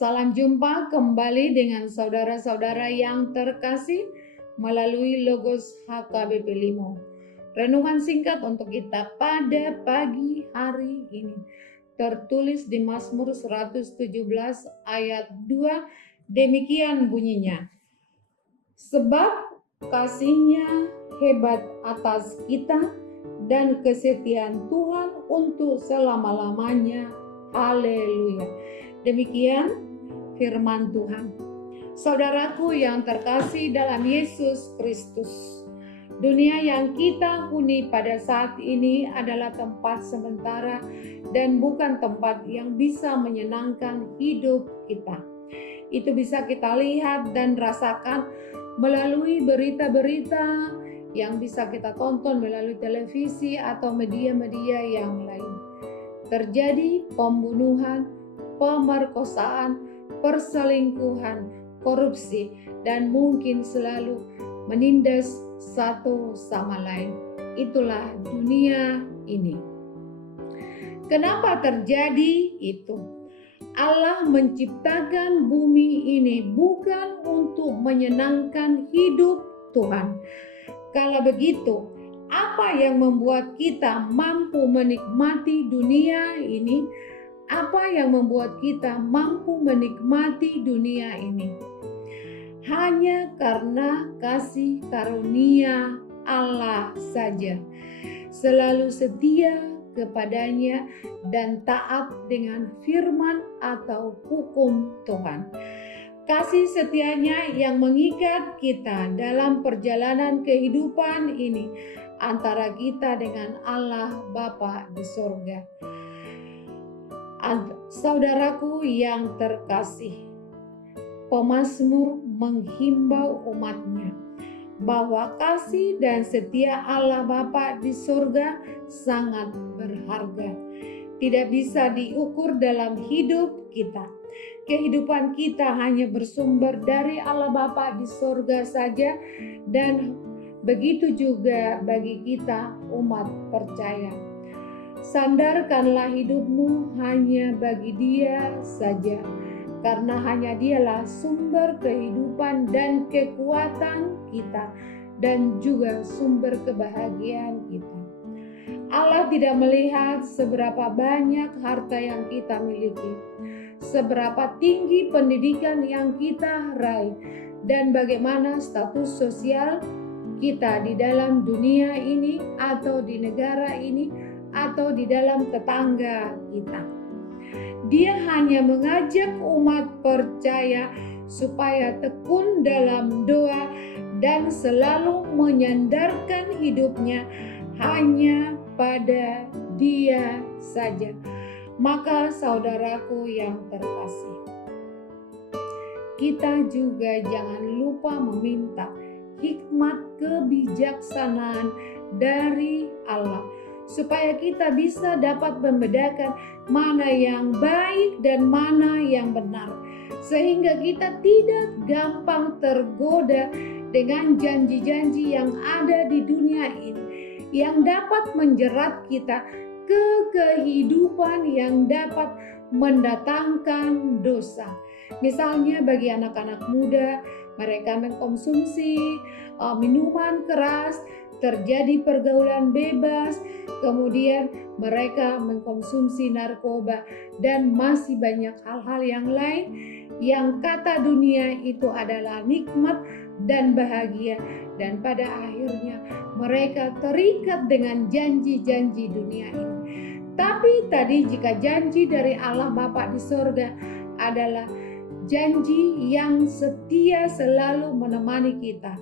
Salam jumpa kembali dengan saudara-saudara yang terkasih melalui Logos HKBP Limo. Renungan singkat untuk kita pada pagi hari ini tertulis di Mazmur 117 ayat 2, demikian bunyinya. Sebab kasih-Nya hebat atas kita dan kesetiaan Tuhan untuk selama-lamanya. Haleluya. Demikian firman Tuhan. Saudaraku yang terkasih dalam Yesus Kristus, dunia yang kita huni pada saat ini adalah tempat sementara dan bukan tempat yang bisa menyenangkan hidup kita. Itu bisa kita lihat dan rasakan melalui berita-berita yang bisa kita tonton melalui televisi atau media-media yang lain. Terjadi pembunuhan, pemerkosaan, perselingkuhan, korupsi, dan mungkin selalu menindas satu sama lain. Itulah dunia ini. Kenapa terjadi itu? Allah menciptakan bumi ini bukan untuk menyenangkan hidup Tuhan. Kalau begitu, apa yang membuat kita mampu menikmati dunia ini? Apa yang membuat kita mampu menikmati dunia ini? Hanya karena kasih karunia Allah saja. Selalu setia kepadanya dan taat dengan firman atau hukum Tuhan. Kasih setianya yang mengikat kita dalam perjalanan kehidupan ini antara kita dengan Allah Bapa di sorga. Saudaraku yang terkasih, pemazmur menghimbau umatnya bahwa kasih dan setia Allah Bapa di sorga sangat berharga. Tidak bisa diukur dalam hidup kita. Kehidupan kita hanya bersumber dari Allah Bapa di sorga saja, dan begitu juga bagi kita umat percaya. Sandarkanlah hidupmu hanya bagi Dia saja, karena hanya Dialah sumber kehidupan dan kekuatan kita, dan juga sumber kebahagiaan kita. Allah tidak melihat seberapa banyak harta yang kita miliki, seberapa tinggi pendidikan yang kita raih, dan bagaimana status sosial kita di dalam dunia ini, atau di negara ini, atau di dalam tetangga kita. Dia hanya mengajak umat percaya supaya tekun dalam doa dan selalu menyandarkan hidupnya hanya pada Dia saja. Maka saudaraku yang terkasih, kita juga jangan lupa meminta hikmat kebijaksanaan dari Allah, supaya kita bisa dapat membedakan mana yang baik dan mana yang benar, sehingga kita tidak gampang tergoda dengan janji-janji yang ada di dunia ini, yang dapat menjerat kita ke kehidupan yang dapat mendatangkan dosa. Misalnya bagi anak-anak muda, mereka mengkonsumsi minuman keras, terjadi pergaulan bebas, kemudian mereka mengkonsumsi narkoba, dan masih banyak hal-hal yang lain yang kata dunia itu adalah nikmat dan bahagia, dan pada akhirnya mereka terikat dengan janji-janji dunia ini. Tapi tadi jika janji dari Allah Bapa di sorga adalah janji yang setia selalu menemani kita,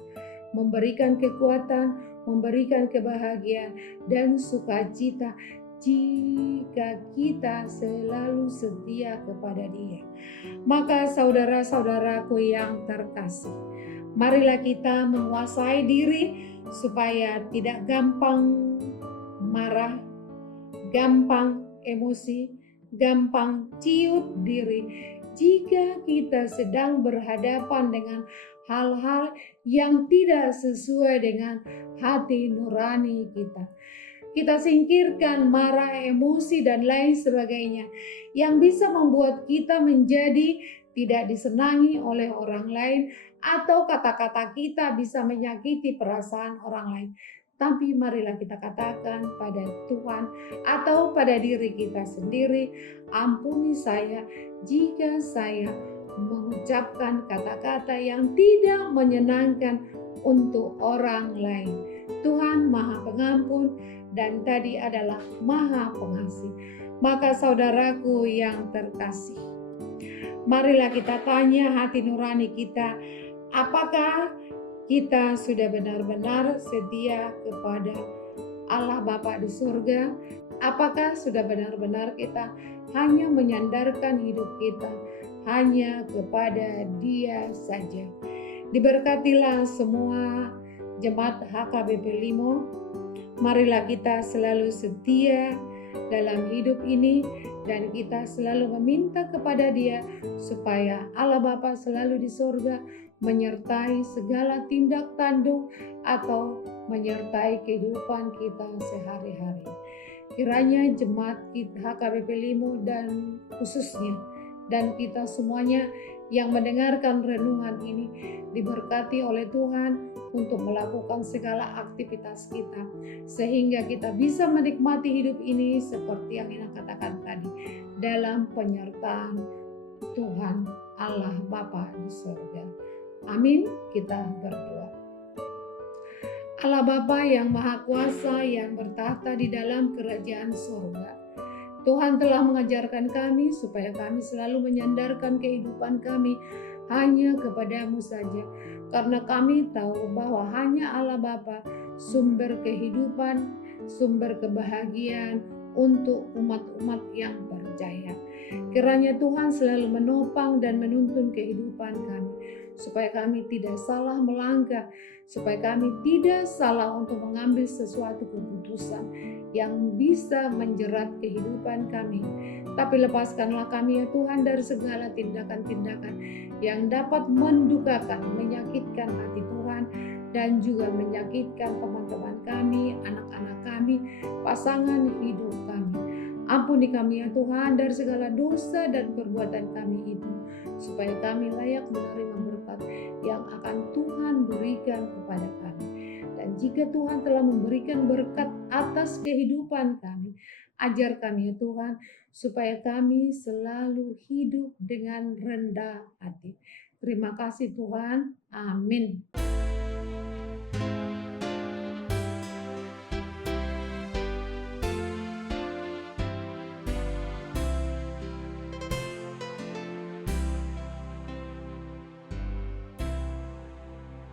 memberikan kekuatan, memberikan kebahagiaan dan sukacita jika kita selalu setia kepada Dia. Maka saudara-saudaraku yang terkasih, marilah kita menguasai diri supaya tidak gampang marah, gampang emosi, gampang ciut diri jika kita sedang berhadapan dengan hal-hal yang tidak sesuai dengan hati nurani kita. Kita singkirkan marah, emosi, dan lain sebagainya yang bisa membuat kita menjadi tidak disenangi oleh orang lain, atau kata-kata kita bisa menyakiti perasaan orang lain. Tapi marilah kita katakan pada Tuhan atau pada diri kita sendiri, ampuni saya jika saya mengucapkan kata-kata yang tidak menyenangkan untuk orang lain. Tuhan Maha Pengampun dan tadi adalah Maha Pengasih. Maka saudaraku yang terkasih, marilah kita tanya hati nurani kita, apakah kita sudah benar-benar setia kepada Allah Bapa di surga? Apakah sudah benar-benar kita hanya menyandarkan hidup kita hanya kepada Dia saja? Diberkatilah semua jemaat HKBP Limo. Marilah kita selalu setia dalam hidup ini dan kita selalu meminta kepada Dia supaya Allah Bapa selalu di surga menyertai segala tindak tanduk atau menyertai kehidupan kita sehari-hari. Kiranya jemaat HKBP Limo dan khususnya dan kita semuanya yang mendengarkan renungan ini diberkati oleh Tuhan untuk melakukan segala aktivitas kita, sehingga kita bisa menikmati hidup ini seperti yang Ina katakan tadi, dalam penyertaan Tuhan Allah Bapa di surga. Amin. Kita berdoa. Allah Bapa yang Maha Kuasa yang bertahta di dalam kerajaan surga, Tuhan telah mengajarkan kami supaya kami selalu menyandarkan kehidupan kami hanya kepadamu saja. Karena kami tahu bahwa hanya Allah Bapa sumber kehidupan, sumber kebahagiaan untuk umat-umat yang percaya. Kiranya Tuhan selalu menopang dan menuntun kehidupan kami, supaya kami tidak salah melangkah, supaya kami tidak salah untuk mengambil sesuatu keputusan yang bisa menjerat kehidupan kami. Tapi lepaskanlah kami ya Tuhan dari segala tindakan-tindakan yang dapat mendukakan, menyakitkan hati Tuhan, dan juga menyakitkan teman-teman kami, anak-anak kami, pasangan hidup kami. Ampuni kami ya Tuhan dari segala dosa dan perbuatan kami itu, supaya kami layak menerima berkat yang akan Tuhan berikan kepada kami. Dan jika Tuhan telah memberikan berkat atas kehidupan kami, ajar kami ya Tuhan, supaya kami selalu hidup dengan rendah hati. Terima kasih Tuhan. Amin.